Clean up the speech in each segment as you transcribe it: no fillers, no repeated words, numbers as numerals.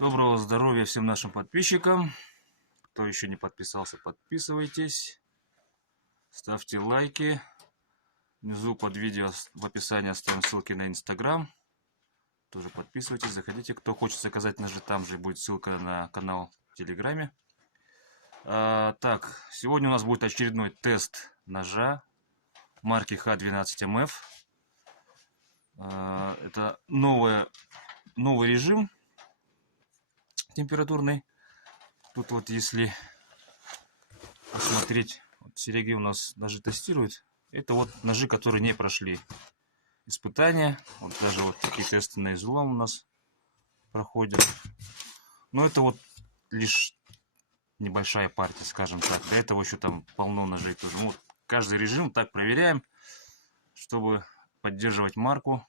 Доброго здоровья всем нашим подписчикам. Кто еще не подписался, подписывайтесь. Ставьте лайки. Внизу под видео в описании оставим ссылки на Инстаграм. Тоже подписывайтесь, заходите. Кто хочет заказать ножи, там же будет ссылка на канал в Телеграме. Так, сегодня у нас будет очередной тест ножа марки Х12МФ. Это новый режим температурный. Тут вот если посмотреть, вот Сереги у нас ножи тестирует. Это вот ножи, которые не прошли испытания. Вот даже вот такие тесты на излом у нас проходят. Но это вот лишь небольшая партия, скажем так. До этого еще там полно ножей тоже. Ну, вот каждый режим так проверяем, чтобы поддерживать марку.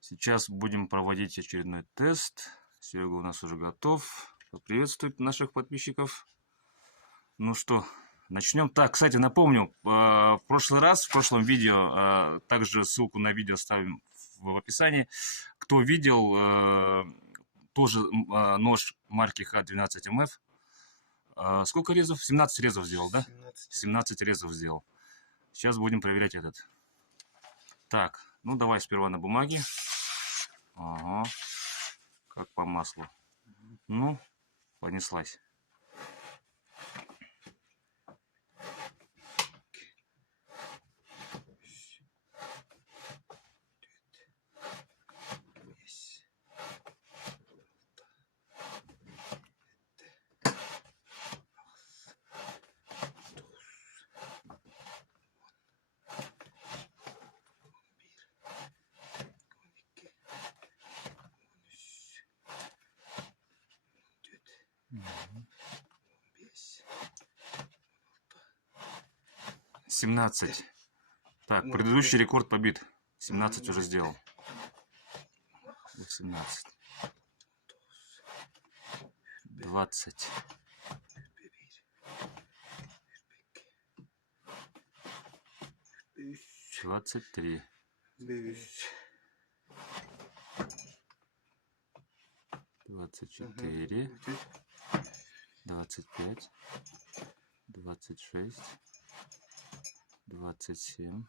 Сейчас будем проводить очередной тест. Серега у нас уже готов. Поприветствует наших подписчиков. Ну что, начнем. Так, кстати, напомню, в прошлом видео, также ссылку на видео ставим в описании. Кто видел тоже нож марки Х12МФ. Сколько резов? 17 резов сделал, да? 17 резов сделал. Сейчас будем проверять этот. Так, ну давай сперва на бумаге. Ага, как по маслу. Ну, понеслась. Угу. 17. Так, предыдущий рекорд побит. 17 уже сделал. 18. 20. 23. 24. 25. 26. 27.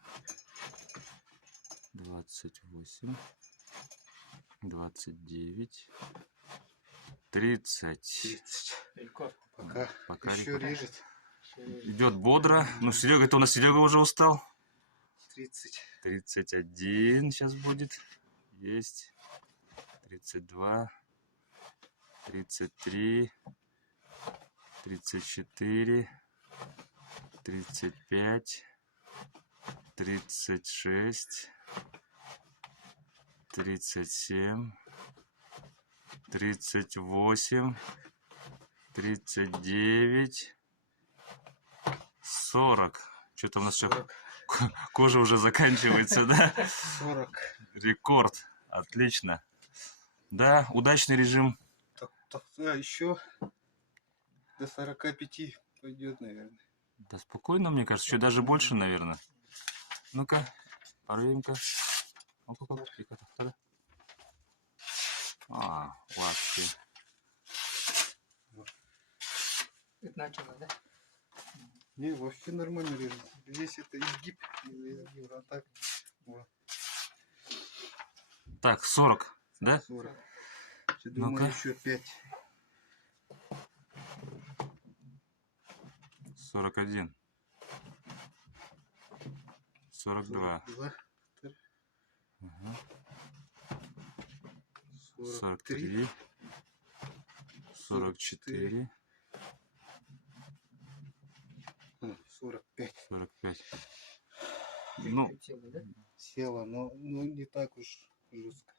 28. 29. 30. Рекорд. Пока еще рекорд. режет. Идет бодро. Ну, Серега, это у нас Серега уже устал. 30. 31 сейчас будет. Есть. 32. 33. 34. 35. 36. 37. 38. 39. 40. Что-то у нас сейчас кожа уже заканчивается, да? 40. Рекорд. Отлично. Да, удачный режим. Так, еще до 45 пойдет, наверное. Да спокойно, мне кажется, еще даже больше, наверное. Ну-ка, проверим-ка. Лапки. Это начало, да? Не, вообще нормально режет. Здесь это изгиб, а так. Вот. Так, 40, да? 40. Думаю, еще 5. 41. 42. 43. 44. 45. 45. Ну, села, но не так уж жестко.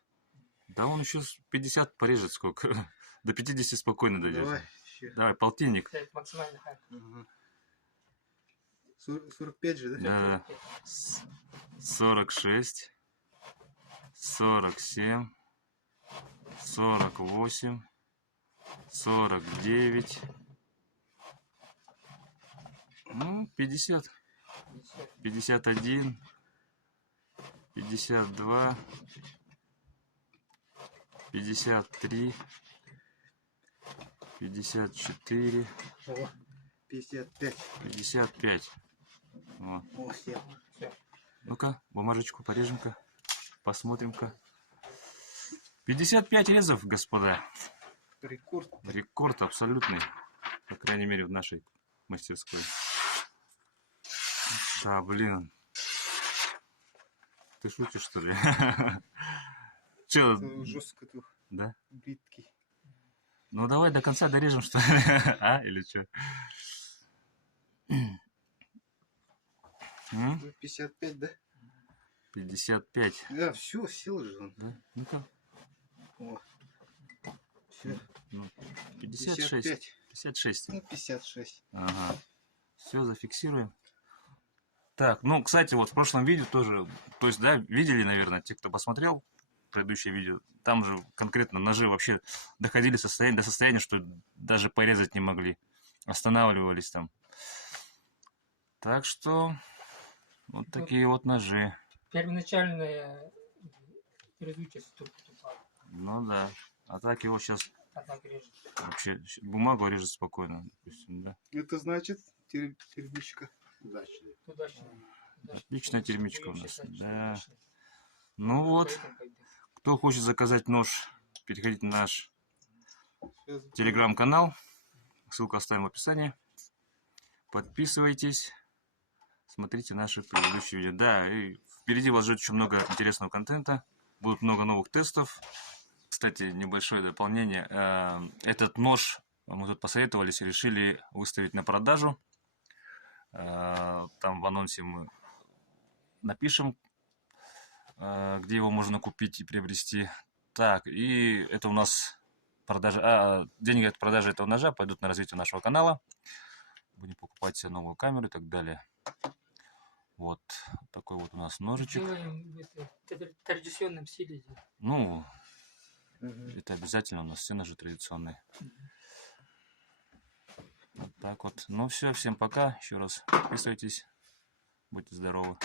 Да он еще 50 порежет сколько. До 50 спокойно дойдет. Давай, давай полтинник. Максимально. Ага. 45 же, Да. да? 46. 47. 48. 49. Ну, 50. 51. 52. 53. 54. О, 55. 55. О. О, сел. Все. Ну-ка, бумажечку порежем-ка. Посмотрим-ка. 55 резов, господа. Рекорд. Рекорд абсолютный. По крайней мере, в нашей мастерской. Да, блин. Ты шутишь, что ли? Че? Жестко тут. Да? Бритки. Ну, давай до конца дорежем, что ли? А, или что? 55, да? 55. Да, все, сел же он. Да? Ну-ка. О. Все. Ну, 56. 56. Ну, 56. Ага. Все, зафиксируем. Так, ну, кстати, вот в прошлом видео тоже, то есть, да, видели, наверное, те, кто посмотрел предыдущее видео, там же конкретно ножи вообще доходили до состояния, что даже порезать не могли. Останавливались там. Так что, вот такие вот ножи. Первоначальная резучесть тупая. Ну да. А так его сейчас А так режет. вообще бумагу режет спокойно, допустим, да. Это значит термичка удачная. Удачно. Отличная термичка у нас. Да. Ну вот, кто хочет заказать нож, переходите на наш телеграм-канал. Ссылку оставим в описании. Подписывайтесь. Смотрите наши предыдущие видео. Да, и впереди вас ждет еще много интересного контента. Будут много новых тестов. Кстати, небольшое дополнение. Этот нож мы тут посоветовались и решили выставить на продажу. Там в анонсе мы напишем, где его можно купить и приобрести. Так, и это у нас продажа. Деньги от продажи этого ножа пойдут на развитие нашего канала. Будем покупать себе новую камеру и так далее. Вот такой вот у нас ножичек. Делаем в традиционном стиле. Ну, это обязательно, у нас все ножи традиционные. Вот так вот. Ну все, всем пока. Еще раз подписывайтесь. Будьте здоровы.